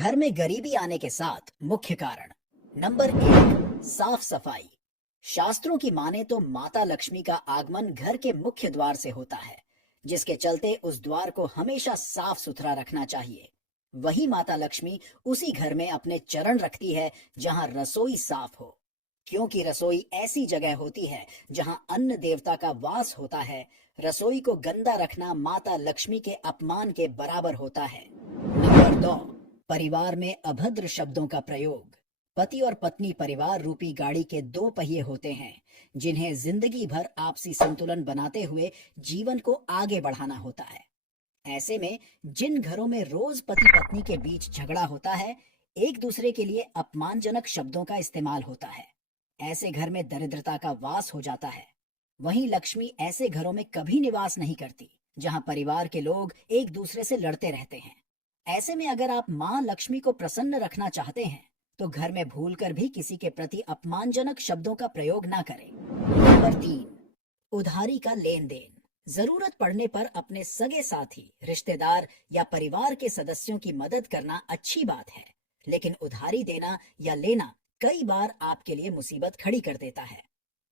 घर में गरीबी आने के साथ मुख्य कारण। नंबर 1, साफ सफाई। शास्त्रों की माने तो माता लक्ष्मी का आगमन घर के मुख्य द्वार से होता है, जिसके चलते उस द्वार को हमेशा साफ सुथरा रखना चाहिए। वही माता लक्ष्मी उसी घर में अपने चरण रखती है जहां रसोई साफ हो, क्योंकि रसोई ऐसी जगह होती है जहां अन्न देवता का वास होता है। रसोई को गंदा रखना माता लक्ष्मी के अपमान के बराबर होता है। नंबर 2, परिवार में अभद्र शब्दों का प्रयोग। पति और पत्नी परिवार रूपी गाड़ी के दो पहिए होते हैं, जिन्हें जिंदगी भर आपसी संतुलन बनाते हुए जीवन को आगे बढ़ाना होता है। ऐसे में जिन घरों में रोज पति पत्नी के बीच झगड़ा होता है, एक दूसरे के लिए अपमानजनक शब्दों का इस्तेमाल होता है, ऐसे घर में दरिद्रता का वास हो जाता है। वहीं लक्ष्मी ऐसे घरों में कभी निवास नहीं करती, जहां परिवार के लोग एक दूसरे से लड़ते रहते हैं। ऐसे में अगर आप माँ लक्ष्मी को प्रसन्न रखना चाहते हैं, तो घर में भूलकर भी किसी के प्रति अपमानजनक शब्दों का प्रयोग ना करें। नंबर 3, उधारी का लेन देन। जरूरत पड़ने पर अपने सगे साथी, रिश्तेदार या परिवार के सदस्यों की मदद करना अच्छी बात है, लेकिन उधारी देना या लेना कई बार आपके लिए मुसीबत खड़ी कर देता है।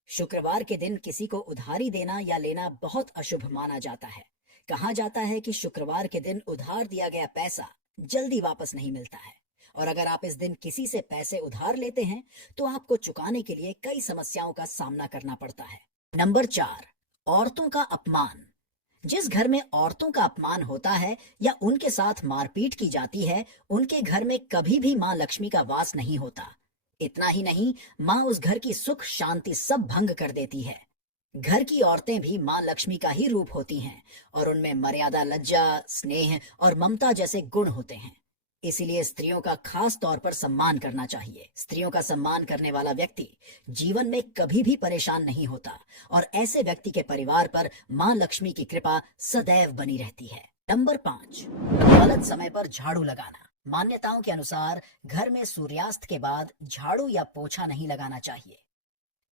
शुक्रवार के दिन किसी को उधारी देना या लेना बहुत अशुभ माना जाता है। कहा जाता है कि शुक्रवार के दिन उधार दिया गया पैसा जल्दी वापस नहीं मिलता है, और अगर आप इस दिन किसी से पैसे उधार लेते हैं तो आपको चुकाने के लिए कई समस्याओं का सामना करना पड़ता है। नंबर 4, औरतों का अपमान। जिस घर में औरतों का अपमान होता है या उनके साथ मारपीट की जाती है, उनके घर में कभी भी माँ लक्ष्मी का वास नहीं होता। इतना ही नहीं, माँ उस घर की सुख शांति सब भंग कर देती है। घर की औरतें भी माँ लक्ष्मी का ही रूप होती हैं, और उनमें मर्यादा, लज्जा, स्नेह और ममता जैसे गुण होते हैं। इसीलिए स्त्रियों का खास तौर पर सम्मान करना चाहिए। स्त्रियों का सम्मान करने वाला व्यक्ति जीवन में कभी भी परेशान नहीं होता, और ऐसे व्यक्ति के परिवार पर माँ लक्ष्मी की कृपा सदैव बनी रहती है। नंबर 5, गलत समय पर झाड़ू लगाना। मान्यताओं के अनुसार घर में सूर्यास्त के बाद झाड़ू या पोछा नहीं लगाना चाहिए।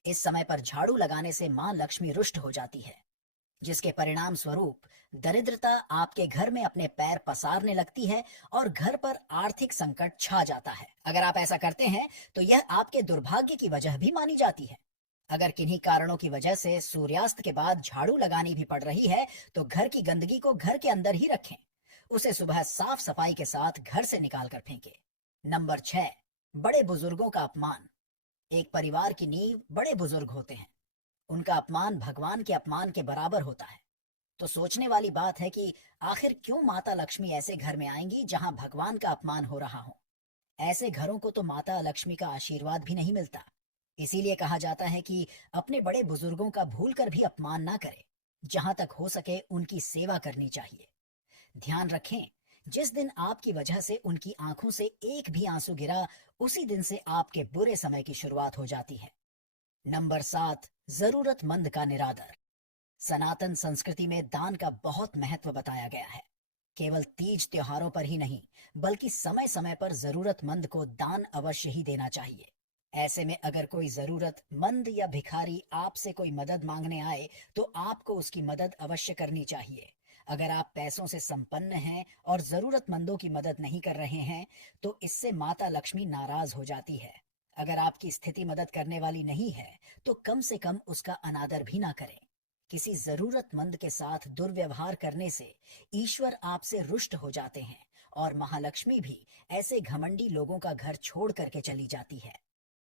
इस समय पर झाड़ू लगाने से मां लक्ष्मी रुष्ट हो जाती है, जिसके परिणाम स्वरूप दरिद्रता आपके घर में अपने पैर पसारने लगती है और घर पर आर्थिक संकट छा जाता है। अगर आप ऐसा करते हैं तो यह आपके दुर्भाग्य की वजह भी मानी जाती है। अगर किन्हीं कारणों की वजह से सूर्यास्त के बाद झाड़ू लगानी भी पड़ रही है, तो घर की गंदगी को घर के अंदर ही रखें। उसे सुबह साफ सफाई के साथ घर से निकाल कर फेंकें। नंबर 6, बड़े बुजुर्गों का अपमान। एक परिवार की नींव बड़े बुजुर्ग होते हैं। उनका अपमान भगवान के अपमान के बराबर होता है। तो सोचने वाली बात है कि आखिर क्यों माता लक्ष्मी ऐसे घर में आएंगी जहां भगवान का अपमान हो रहा हो। ऐसे घरों को तो माता लक्ष्मी का आशीर्वाद भी नहीं मिलता। इसीलिए कहा जाता है कि अपने बड़े बुजुर्गों का भूल कर भी अपमान ना करें। जहां तक हो सके उनकी सेवा करनी चाहिए। ध्यान रखें, जिस दिन आपकी वजह से उनकी आंखों से एक भी आंसू गिरा, उसी दिन से आपके बुरे समय की शुरुआत हो जाती है। नंबर 7, जरूरतमंद का निरादर। सनातन संस्कृति में दान का बहुत महत्व बताया गया है। केवल तीज त्योहारों पर ही नहीं, बल्कि समय समय पर जरूरतमंद को दान अवश्य ही देना चाहिए। ऐसे में अगर कोई जरूरतमंद या भिखारी आपसे कोई मदद मांगने आए, तो आपको उसकी मदद अवश्य करनी चाहिए। अगर आप पैसों से संपन्न हैं और जरूरतमंदों की मदद नहीं कर रहे हैं, तो इससे माता लक्ष्मी नाराज हो जाती है। अगर आपकी स्थिति मदद करने वाली नहीं है, तो कम से कम उसका अनादर भी ना करें। किसी जरूरतमंद के साथ दुर्व्यवहार करने से ईश्वर आपसे रुष्ट हो जाते हैं, और महालक्ष्मी भी ऐसे घमंडी लोगों का घर छोड़ करके चली जाती है।